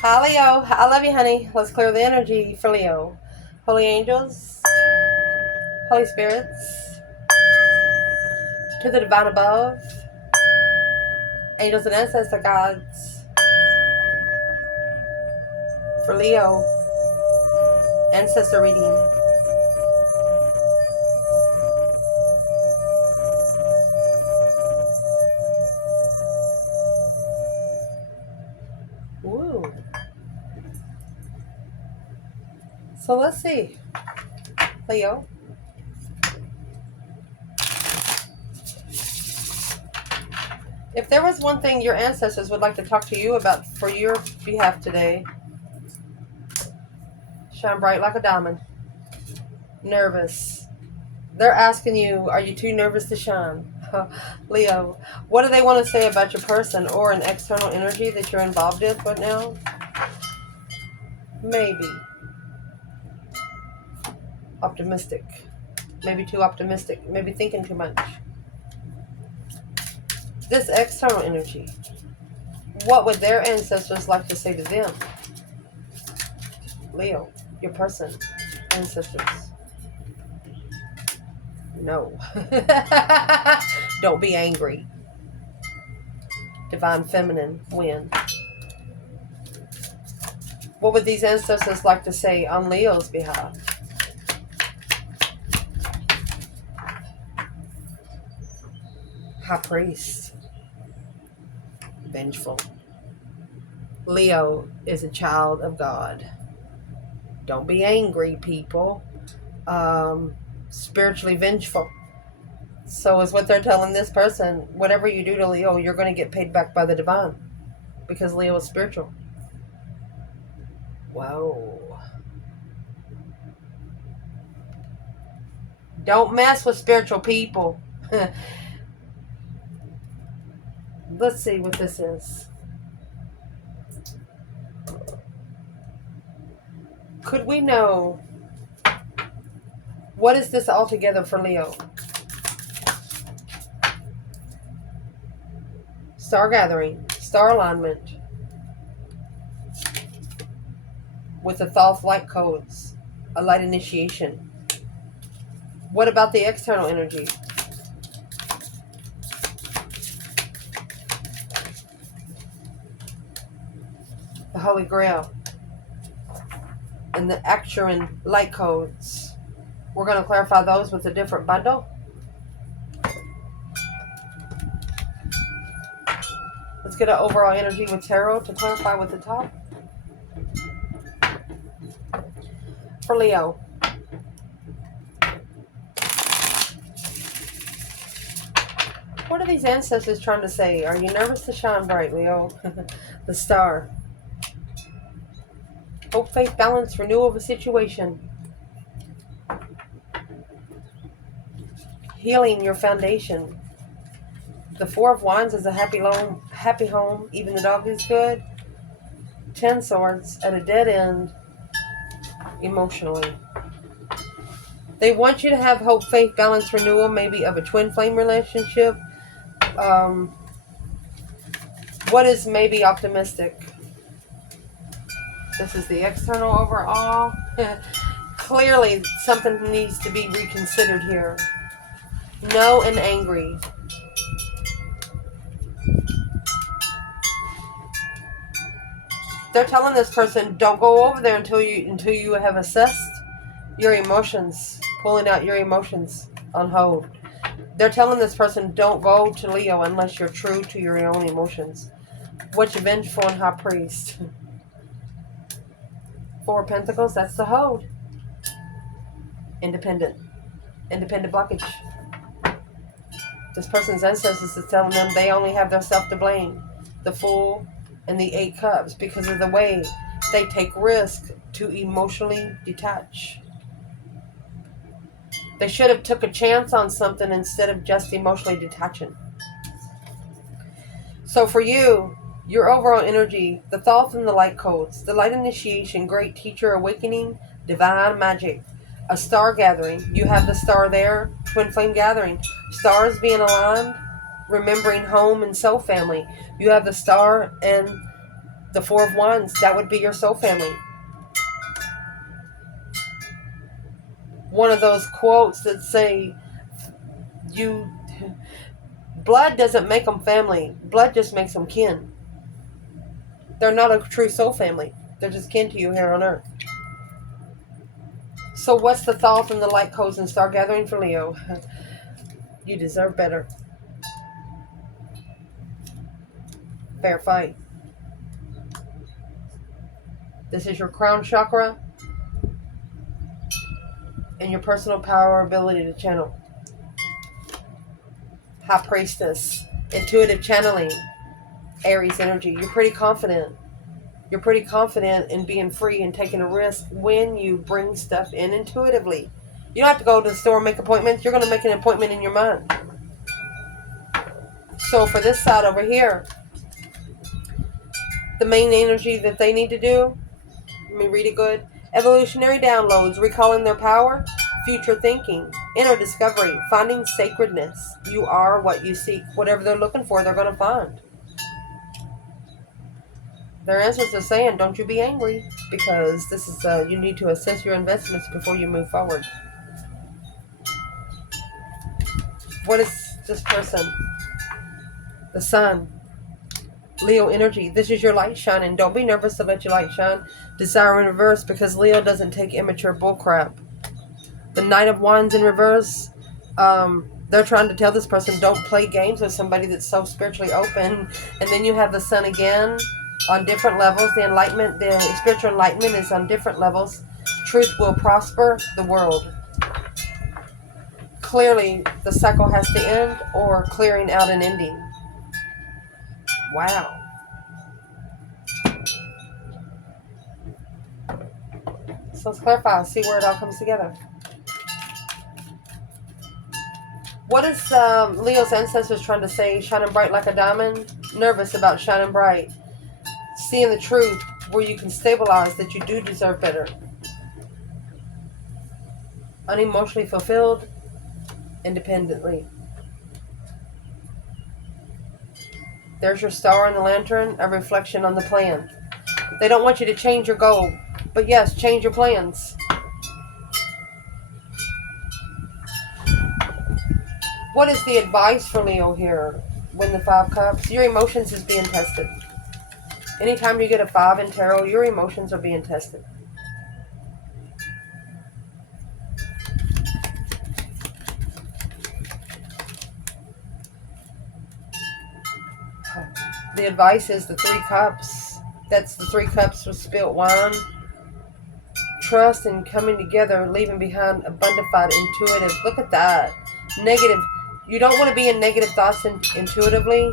Hi, Leo. I love you, honey. Let's clear the energy for Leo. Holy angels, Holy spirits, to the divine above, angels and ancestor gods, for Leo, ancestor reading. Woo. So let's see, Leo. If there was one thing your ancestors would like to talk to you about for your behalf today, shine bright like a diamond. Nervous. They're asking you, are you too nervous to shine? Leo, what do they want to say about your person or an external energy that you're involved with right now? Maybe. Optimistic. Maybe too optimistic. Maybe thinking too much. This external energy, what would their ancestors like to say to them? Leo, your person, ancestors. No. Don't be angry. Divine feminine, win. What would these ancestors like to say on Leo's behalf? High priest. Vengeful. Leo is a child of God. Don't be angry, people. Spiritually vengeful. So is what they're telling this person. Whatever you do to Leo, you're going to get paid back by the divine. Because Leo is spiritual. Whoa. Don't mess with spiritual people. Let's see what this is. Could we know what is this altogether for Leo? Star gathering, star alignment, with the Thoth light codes, a light initiation. What about the external energy? The Holy Grail and the Acturin light codes. We're going to clarify those with a different bundle. Let's get an overall energy with tarot to clarify with the top. For Leo. What are these ancestors trying to say? Are you nervous to shine bright, Leo? The star. Hope, faith, balance, renewal of a situation. Healing your foundation. The Four of Wands is a happy home. Even the dog is good. 10 Swords at a dead end emotionally. They want you to have hope, faith, balance, renewal, maybe of a twin flame relationship. What is maybe optimistic? This is the external overall. Clearly, something needs to be reconsidered here. No and angry. They're telling this person, don't go over there until you have assessed your emotions, pulling out your emotions on hold. They're telling this person, don't go to Leo unless you're true to your own emotions. What's your vengeful and high priest? Four of Pentacles, that's the hold. Independent blockage. This person's ancestors is telling them they only have their self to blame. The Fool and the 8 Cups, because of the way they take risk to emotionally detach. They should have took a chance on something instead of just emotionally detaching. So for you, your overall energy, the thoughts and the light codes, the light initiation, great teacher awakening, divine magic, a star gathering. You have the star there, twin flame gathering. Stars being aligned, remembering home and soul family. You have the star and The Four of Wands, that would be your soul family. One of those quotes that say, blood doesn't make them family. Blood just makes them kin. They're not a true soul family. They're just kin to you here on earth. So what's the thought and the light codes and star gathering for Leo? You deserve better. Fair fight. This is your crown chakra and your personal power ability to channel. High Priestess. Intuitive channeling. Aries energy. You're pretty confident. You're pretty confident in being free and taking a risk when you bring stuff in intuitively. You don't have to go to the store and make appointments. You're going to make an appointment in your mind. So for this side over here, the main energy that they need to do, let me read it good. Evolutionary downloads, recalling their power, future thinking, inner discovery, finding sacredness. You are what you seek. Whatever they're looking for, they're going to find. Their answers are saying, don't you be angry, because this is you need to assess your investments before you move forward. What is this person? The Sun. Leo energy. This is your light shining. Don't be nervous to let your light shine. Desire in reverse, because Leo doesn't take immature bullcrap. The Knight of Wands in reverse. They're trying to tell this person, don't play games with somebody that's so spiritually open. And then you have the Sun again on different levels. The enlightenment, the spiritual enlightenment is on different levels. Truth will prosper the world. Clearly, the cycle has to end, or clearing out an ending. Wow. So let's clarify, see where it all comes together. What is Leo's ancestors trying to say? Shining bright like a diamond? Nervous about shining bright. Seeing the truth where you can stabilize that you do deserve better. Unemotionally fulfilled, independently. There's your star and the lantern, a reflection on the plan. They don't want you to change your goal, but yes, change your plans. What is the advice for Leo here? When the 5 cups, your emotions is being tested. Anytime you get a 5 in tarot, your emotions are being tested. The advice is the 3 cups. That's the 3 cups with spilt wine. Trust and coming together, leaving behind a bundified intuitive. Look at that. Negative. You don't want to be in negative thoughts intuitively.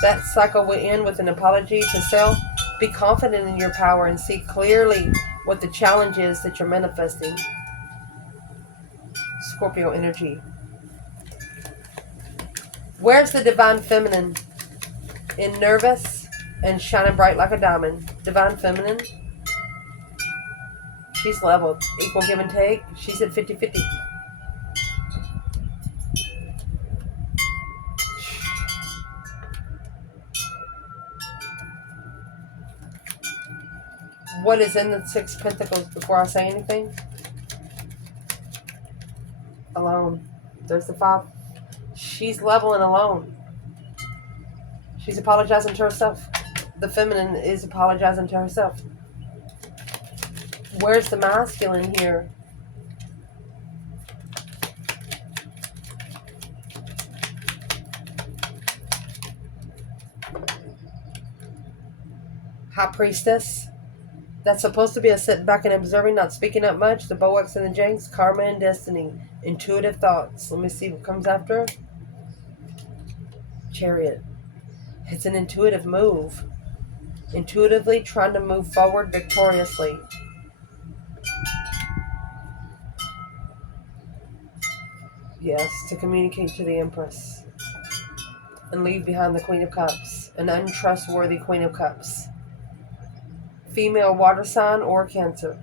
That cycle will end with an apology to self. Be confident in your power and see clearly what the challenge is that you're manifesting. Scorpio energy. Where's the divine feminine? In nervous and shining bright like a diamond. Divine feminine. She's leveled. Equal give and take. She's at 50-50. What is in the 6 pentacles before I say anything? Alone. There's the 5. She's level and alone. She's apologizing to herself. The feminine is apologizing to herself. Where's the masculine here? High Priestess. That's supposed to be a sit back and observing, not speaking up much. The Boax and the Jinx. Karma and destiny. Intuitive thoughts. Let me see what comes after. Chariot. It's an intuitive move. Intuitively trying to move forward victoriously. Yes, to communicate to the Empress. And leave behind the Queen of Cups. An untrustworthy Queen of Cups. Female water sign or Cancer.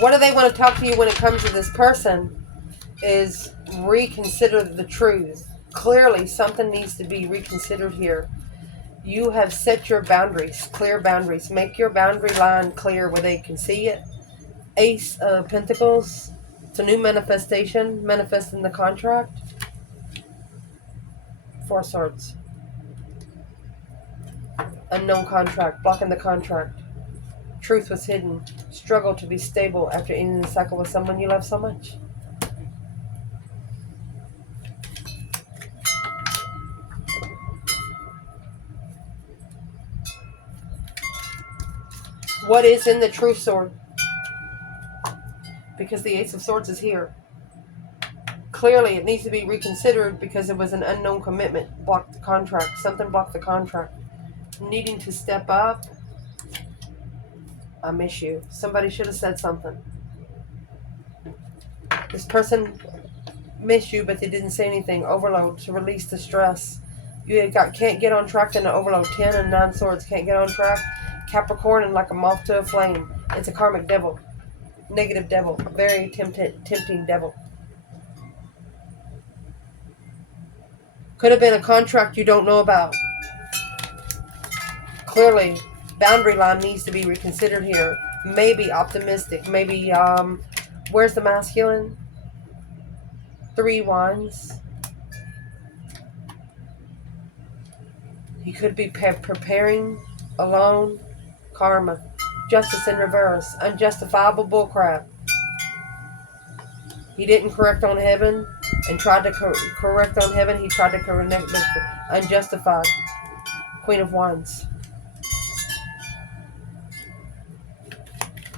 What do they want to talk to you when it comes to this person? is reconsider the truth. Clearly, something needs to be reconsidered here. You have set your boundaries, clear boundaries. Make your boundary line clear where they can see it. Ace of Pentacles. It's a new manifestation, manifesting the contract. Four Swords. Unknown contract, blocking the contract. Truth was hidden. Struggle to be stable after ending the cycle with someone you love so much. What is in the Truth Sword? Because the Ace of Swords is here. Clearly, it needs to be reconsidered because it was an unknown commitment. Blocked the contract. Something blocked the contract. Needing to step up. I miss you. Somebody should have said something. This person missed you, but they didn't say anything. Overload to release the stress. You can't get on track in the overload. 10 and 9 swords. Can't get on track. Capricorn and like a moth to a flame. It's a karmic devil. Negative devil. Very tempting devil. Could have been a contract you don't know about. Clearly, boundary line needs to be reconsidered here. Maybe optimistic. Maybe, where's the masculine? 3 wands. He could be preparing alone. Karma. Justice in reverse. Unjustifiable bullcrap. He didn't correct on heaven and tried to correct on heaven. He tried to correct unjustified. Queen of Wands.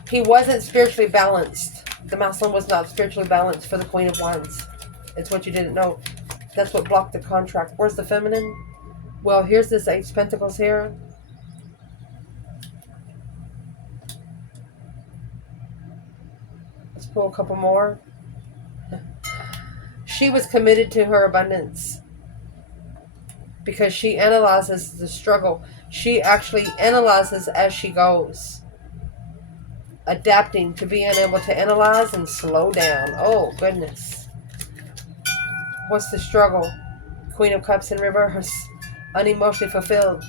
He wasn't spiritually balanced. The masculine was not spiritually balanced for the Queen of Wands. It's what you didn't know. That's what blocked the contract. Where's the feminine? Well, here's this Ace of Pentacles here. Let's pull a couple more. She was committed to her abundance because she analyzes the struggle. She actually analyzes as she goes. Adapting to being able to analyze and slow down. Oh, goodness. What's the struggle? Queen of Cups in reverse. Unemotionally fulfilled.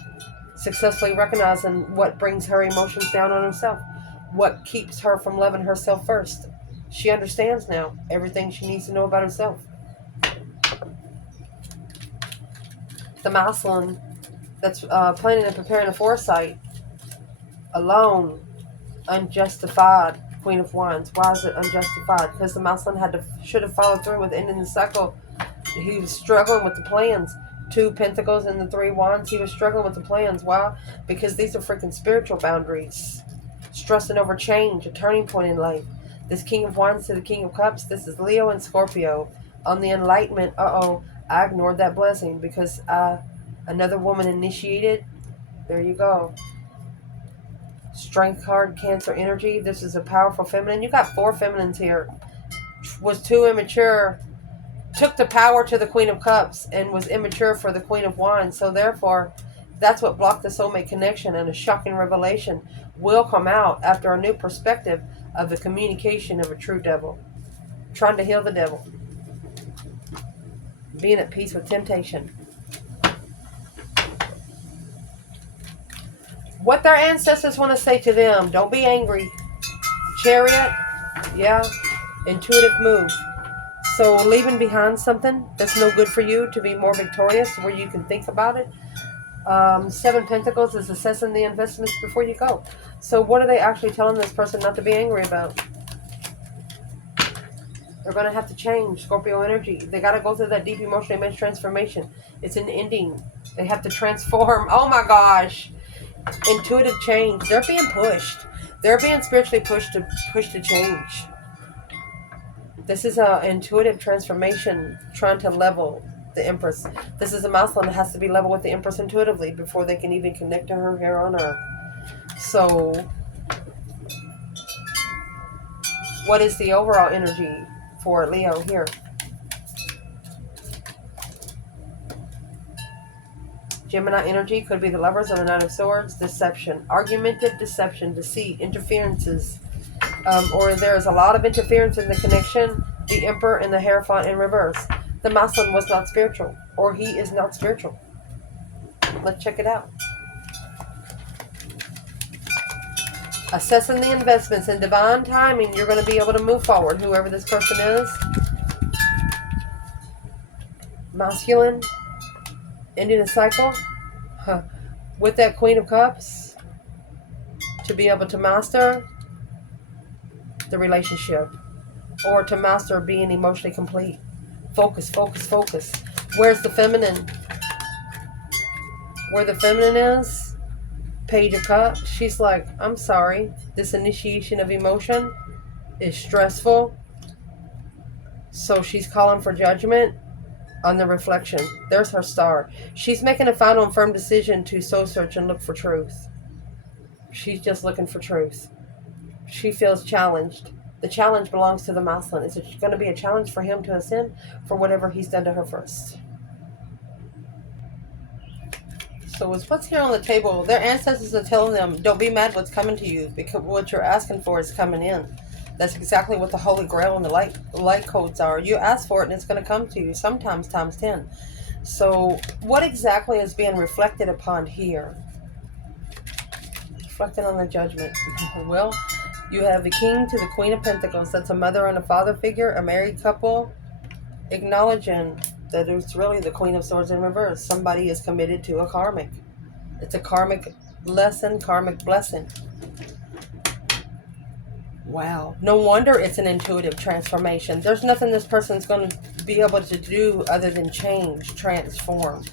Successfully recognizing what brings her emotions down on herself. What keeps her from loving herself first. She understands now everything she needs to know about herself. The masculine that's planning and preparing a foresight. Alone. Unjustified. Queen of Wands. Why is it unjustified? Because the masculine should have followed through with ending the cycle. He was struggling with the plans. 2 Pentacles and the 3 Wands. He was struggling with the plans. Why? Because these are freaking spiritual boundaries. Stressing over change. A turning point in life. This King of Wands to the King of Cups. This is Leo and Scorpio. On the enlightenment. I ignored that blessing because another woman initiated. There you go. Strength card, Cancer energy. This is a powerful feminine. You got 4 feminines here. Was too immature. Took the power to the Queen of Cups and was immature for the Queen of Wands. So therefore, that's what blocked the soulmate connection, and a shocking revelation will come out after a new perspective of the communication of a true devil. Trying to heal the devil. Being at peace with temptation. What their ancestors want to say to them. Don't be angry. Chariot. Yeah. Intuitive move. So leaving behind something that's no good for you to be more victorious where you can think about it. 7 Pentacles is assessing the investments before you go. So what are they actually telling this person not to be angry about? They're going to have to change. Scorpio energy. They got to go through that deep emotional image transformation. It's an ending. They have to transform. Oh my gosh. Intuitive change. They're being pushed. They're being spiritually pushed to change. This is an intuitive transformation trying to level the Empress. This is a masculine that has to be level with the Empress intuitively before they can even connect to her here on Earth. So, what is the overall energy for Leo here? Gemini energy could be the Lovers of the Nine of Swords. Deception. Argumentative deception. Deceit. Interferences. Or there's a lot of interference in the connection. the Emperor and the Hierophant in reverse. The masculine was not spiritual, or he is not spiritual. Let's check it out. Assessing the investments in divine timing, you're going to be able to move forward, whoever this person is. Masculine, ending a cycle. With that Queen of Cups, to be able to master the relationship, or to master being emotionally complete. Focus, focus, focus. Where's the feminine? Where the feminine is, Page of Cups, she's like, I'm sorry, this initiation of emotion is stressful. So she's calling for judgment on the reflection. There's her star. She's making a final and firm decision to soul search and look for truth. She's just looking for truth. She feels challenged. The challenge belongs to the masculine. It's going to be a challenge for him to ascend for whatever he's done to her first. So what's here on the table? Their ancestors are telling them, don't be mad what's coming to you, because what you're asking for is coming in. That's exactly what the Holy Grail and the light codes are. You ask for it and it's going to come to you, sometimes times 10. So what exactly is being reflected upon here? Reflecting on the judgment. Well, you have the King to the Queen of Pentacles. That's a mother and a father figure, a married couple, acknowledging that it's really the Queen of Swords in reverse. Somebody is committed to a karmic. It's a karmic lesson, karmic blessing. Wow. No wonder it's an intuitive transformation. There's nothing this person's going to be able to do other than change, transform.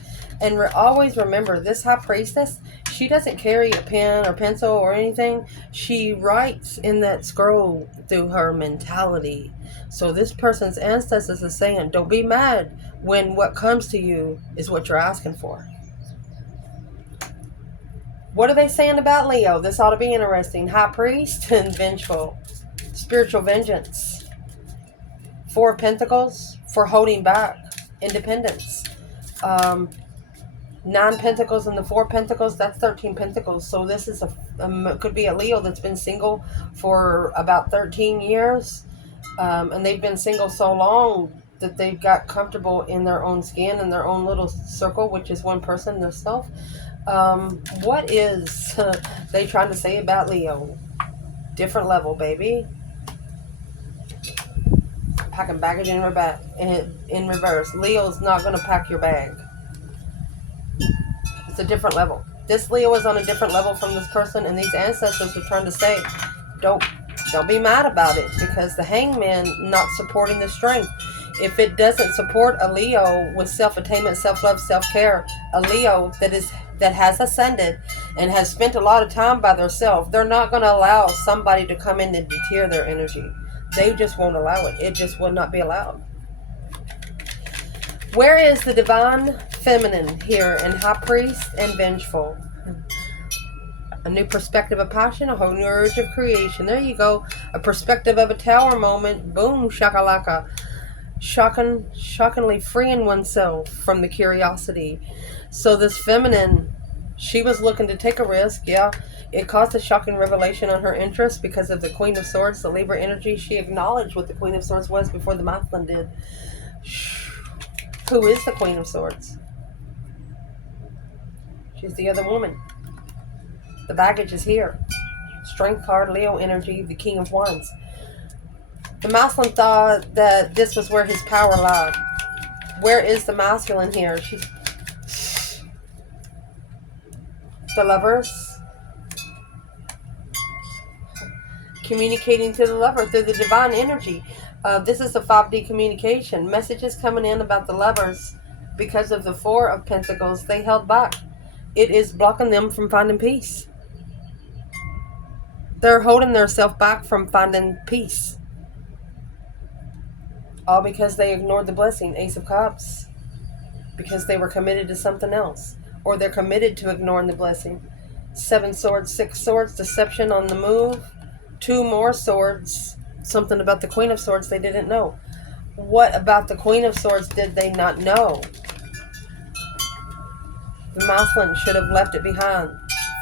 And always remember, this High Priestess, she doesn't carry a pen or pencil or anything. She writes in that scroll through her mentality. So this person's ancestors is saying, don't be mad when what comes to you is what you're asking for. What are they saying about Leo? This ought to be interesting. High Priest and vengeful. Spiritual vengeance. Four of Pentacles for holding back. Independence. 9 Pentacles and the 4 Pentacles, that's 13 Pentacles. So this is could be a Leo that's been single for about 13 years. And they've been single so long that they've got comfortable in their own skin, in their own little circle, which is one person, themselves. What is they trying to say about Leo? Different level, baby. Packing baggage in reverse. Leo's not going to pack your bag. It's a different level. This Leo is on a different level from this person, and these ancestors are trying to say, don't be mad about it, because the Hangman not supporting the strength. If it doesn't support a Leo with self-attainment, self-love, self-care, a Leo that has ascended and has spent a lot of time by themselves, they're not going to allow somebody to come in and deter their energy. They just won't allow it. It just will not be allowed. Where is the divine feminine here in High Priest and vengeful? A new perspective of passion, a whole new urge of creation. There you go. A perspective of a tower moment. Boom, shakalaka. Shockingly freeing oneself from the curiosity. So this feminine, she was looking to take a risk. Yeah, it caused a shocking revelation on her interest because of the Queen of Swords, the Libra energy. She acknowledged what the Queen of Swords was before the masculine did. Who is the Queen of Swords? She's the other woman. The baggage is here. Strength card, Leo energy, the King of Wands. The masculine thought that this was where his power lied. Where is the masculine here? The Lovers. Communicating to the lover through the divine energy. This is a 5D communication. Messages coming in about the Lovers because of the 4 of Pentacles. They held back. It is blocking them from finding peace. They're holding themselves back from finding peace. All because they ignored the blessing. Ace of Cups. Because they were committed to something else. Or they're committed to ignoring the blessing. 7 swords, 6 swords. Deception on the move. 2 more swords. Something about the Queen of Swords they didn't know. What about the Queen of Swords did they not know? The masculine should have left it behind.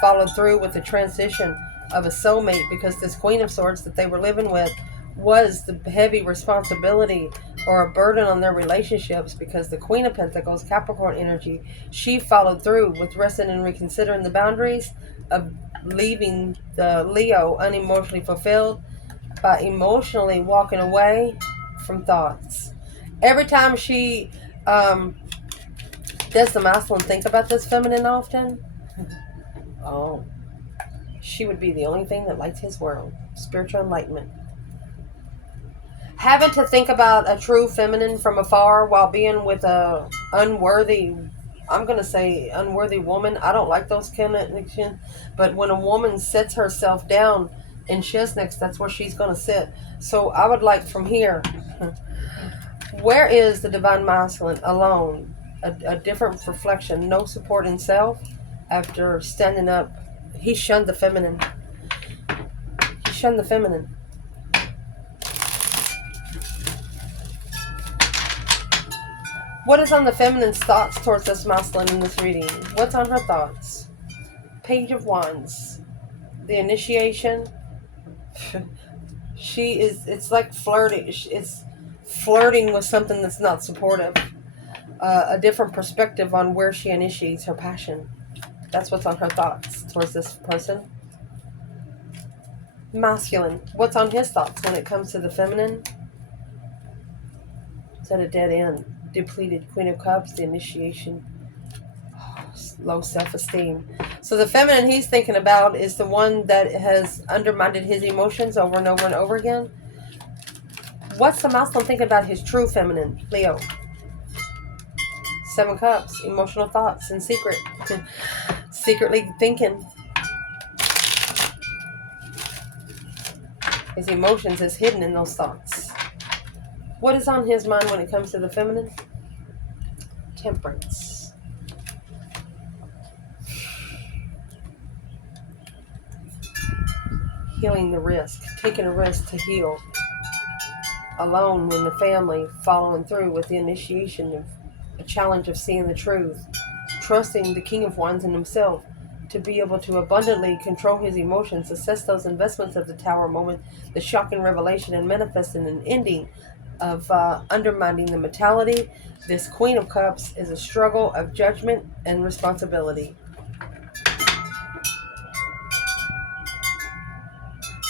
Followed through with the transition of a soulmate, because this Queen of Swords that they were living with was the heavy responsibility or a burden on their relationships, because the Queen of Pentacles, Capricorn energy, she followed through with resting and reconsidering the boundaries of leaving the Leo unemotionally fulfilled by emotionally walking away from thoughts. Every time she does the masculine think about this feminine often, oh, she would be the only thing that lights his world. Spiritual enlightenment. Having to think about a true feminine from afar while being with a unworthy, I'm going to say unworthy woman. I don't like those connections. But when a woman sets herself down in shiznix, that's where she's going to sit. So I would like from here, where is the divine masculine? Alone. A different reflection. No support in self. After standing up, he shunned the feminine. He shunned the feminine. What is on the feminine's thoughts towards this masculine in this reading? What's on her thoughts? Page of Wands. The initiation. It's like flirting. It's flirting with something that's not supportive. A different perspective on where she initiates her passion. That's what's on her thoughts towards this person. Masculine. What's on his thoughts when it comes to the feminine? It's at a dead end. Depleted. Queen of Cups. The initiation. Low self-esteem. So the feminine he's thinking about is the one that has undermined his emotions over and over and over again. What's the masculine thinking about his true feminine? Leo. 7 Cups. Emotional thoughts in secret. Secretly thinking. His emotions is hidden in those thoughts. What is on his mind when it comes to the feminine? Temperance. Healing the risk. Taking a risk to heal. Alone in the family, following through with the initiation of a challenge of seeing the truth. Trusting the King of Wands in himself to be able to abundantly control his emotions, assess those investments of the Tower moment, the shocking revelation, and manifest in an ending of undermining the mentality. This Queen of Cups is a struggle of judgment and responsibility.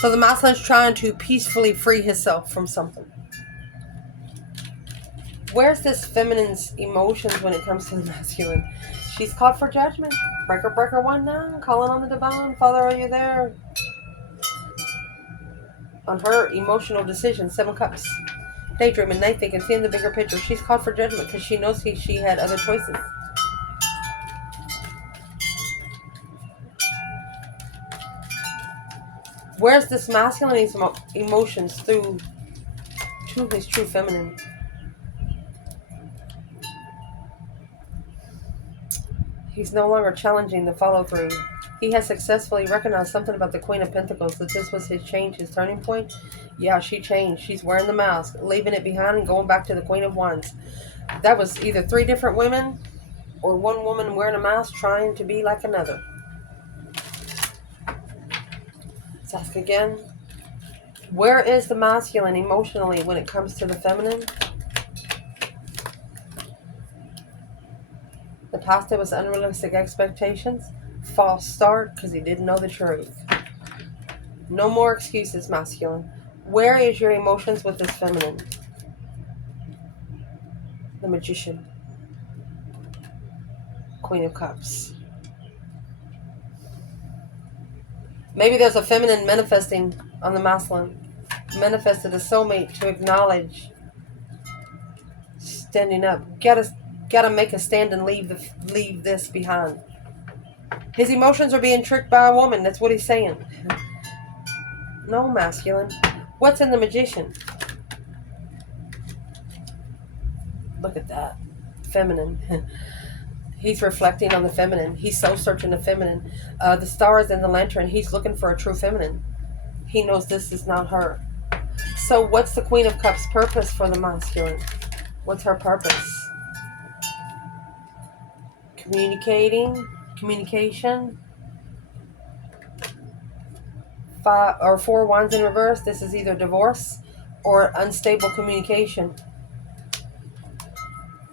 So the masculine is trying to peacefully free himself from something. Where's this feminine's emotions when it comes to the masculine? She's called for judgment. Breaker, breaker, 1-9. Calling on the divine. Father, are you there? On her emotional decision, 7 Cups. Daydreaming, night thinking, seeing the bigger picture. She's called for judgment because she knows she had other choices. Where's this masculine emotions through to his true feminine? He's no longer challenging the follow-through. He has successfully recognized something about the Queen of Pentacles, that this was his change, his turning point. Yeah, she changed. She's wearing the mask, leaving it behind and going back to the Queen of Wands. That was either 3 different women or one woman wearing a mask trying to be like another. Let's ask again. Where is the masculine emotionally when it comes to the feminine? The past, it was unrealistic expectations. False start because he didn't know the truth. No more excuses, masculine. Where is your emotions with this feminine? The Magician. Queen of Cups. Maybe there's a feminine manifesting on the masculine. Manifested a soulmate to acknowledge. Standing up. Gotta make a stand and leave this behind. His emotions are being tricked by a woman. That's what he's saying. No, masculine. What's in the Magician? Look at that. Feminine. He's reflecting on the feminine. He's soul searching the feminine. The stars in the lantern. He's looking for a true feminine. He knows this is not her. So what's the Queen of Cups' purpose for the masculine? What's her purpose? Communication. 4 Wands in reverse. This is either divorce or unstable communication.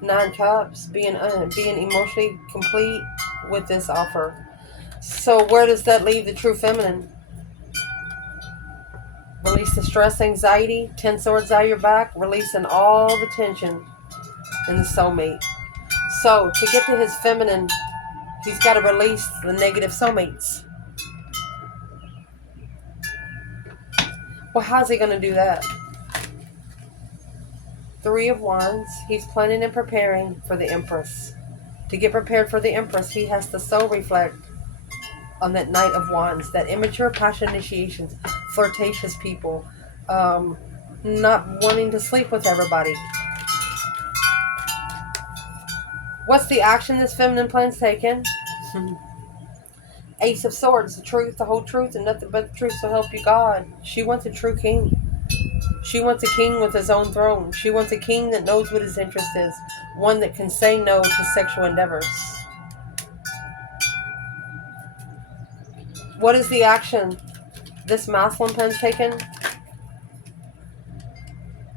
9 Cups, being emotionally complete with this offer. So where does that leave the true feminine? Release the stress, anxiety, 10 Swords out of your back, releasing all the tension in the soulmate. So to get to his feminine, he's got to release the negative soulmates. Well, how's he going to do that? 3 of Wands, he's planning and preparing for the Empress. To get prepared for the Empress, he has to soul reflect on that Knight of Wands, that immature passion initiations, flirtatious people, not wanting to sleep with everybody. What's the action this feminine plan's taken? Ace of Swords, the truth, the whole truth, and nothing but the truth, so help you God. She wants a true king. She wants a king with his own throne. She wants a king that knows what his interest is. One that can say no to sexual endeavors. What is the action this masculine pen's taken?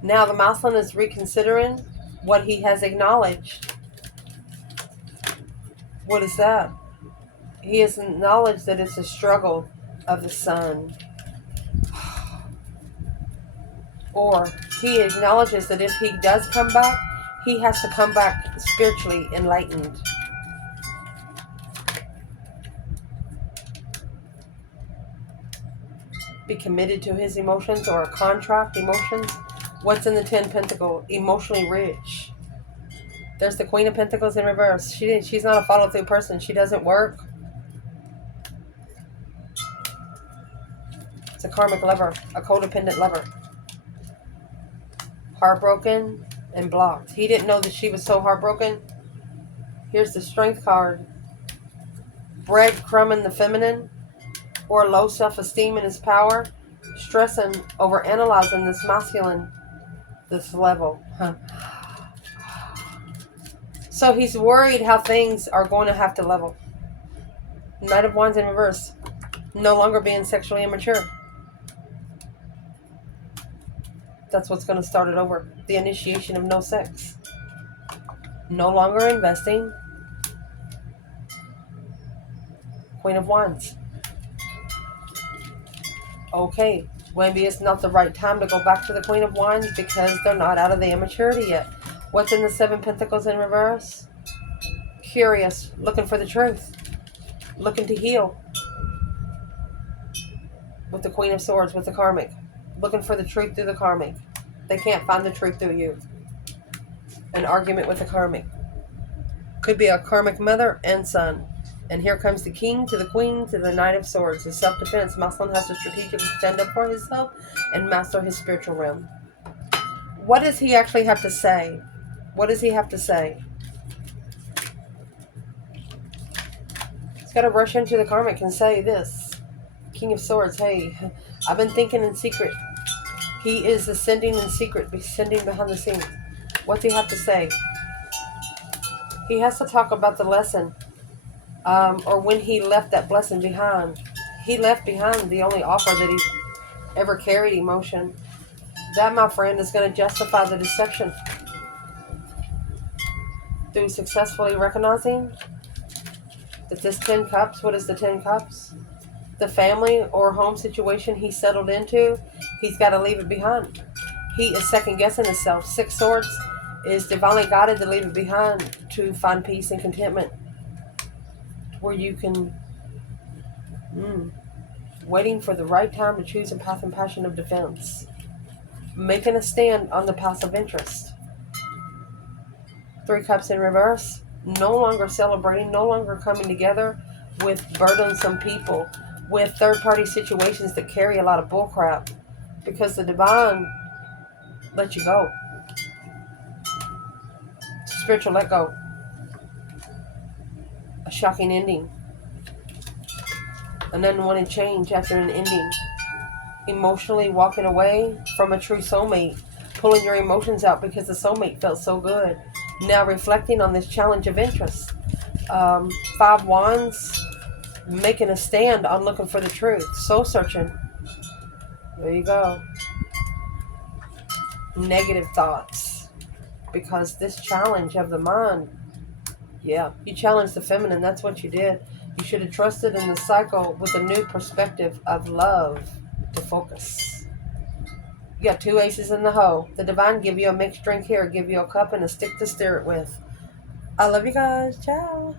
Now the masculine is reconsidering what he has acknowledged. What is that? He has acknowledged that it's a struggle of the sun. Or he acknowledges that if he does come back, he has to come back spiritually enlightened. Be committed to his emotions or a contract emotions. What's in the 10 Pentacles? Emotionally rich. There's the Queen of Pentacles in reverse. She's not a follow-through person. She doesn't work. It's a karmic lover, a codependent lover. Heartbroken and blocked. He didn't know that she was so heartbroken. Here's the Strength card. Breadcrumbing the feminine, or low self-esteem in his power. Stressing over analyzing this masculine, this level. So he's worried how things are going to have to level. Knight of Wands in reverse. No longer being sexually immature. That's what's going to start it over. The initiation of no sex. No longer investing. Queen of Wands. Okay, maybe it's not the right time to go back to the Queen of Wands because they're not out of the immaturity yet. What's in the 7 Pentacles in reverse? Curious, looking for the truth. Looking to heal. With the Queen of Swords, with the karmic. Looking for the truth through the karmic. They can't find the truth through you. An argument with the karmic. Could be a karmic mother and son. And here comes the king to the queen to the Knight of Swords. His self-defense. Masculine has to strategically stand up for himself and master his spiritual realm. What does he actually have to say? What does he have to say? He's got to rush into the karmic and say this. King of Swords, hey, I've been thinking in secret. He is ascending in secret, ascending behind the scenes. What's he have to say? He has to talk about the lesson. Or when he left that blessing behind. He left behind the only offer that he ever carried emotion. That, my friend, is going to justify the deception. Through successfully recognizing that this 10 Cups, what is the 10 Cups? The family or home situation he settled into, he's got to leave it behind. He is second guessing himself. 6 Swords is divinely guided to leave it behind to find peace and contentment. Where you can waiting for the right time to choose a path and passion of defense, making a stand on the path of interest. 3 Cups in reverse, no longer celebrating, no longer coming together with burdensome people, with third-party situations that carry a lot of bullcrap, because the divine let you go. Spiritual let go. A shocking ending. An unwanted change after an ending. Emotionally walking away from a true soulmate. Pulling your emotions out because the soulmate felt so good. Now reflecting on this challenge of interest. 5 Wands. Making a stand on looking for the truth. Soul searching. There you go. negative thoughts. Because this challenge of the mind, yeah, you challenged the feminine. That's what you did. You should have trusted in the cycle with a new perspective of love to focus. You got 2 aces in the hole. The divine give you a mixed drink here, give you a cup and a stick to stir it with. I love you guys. Ciao.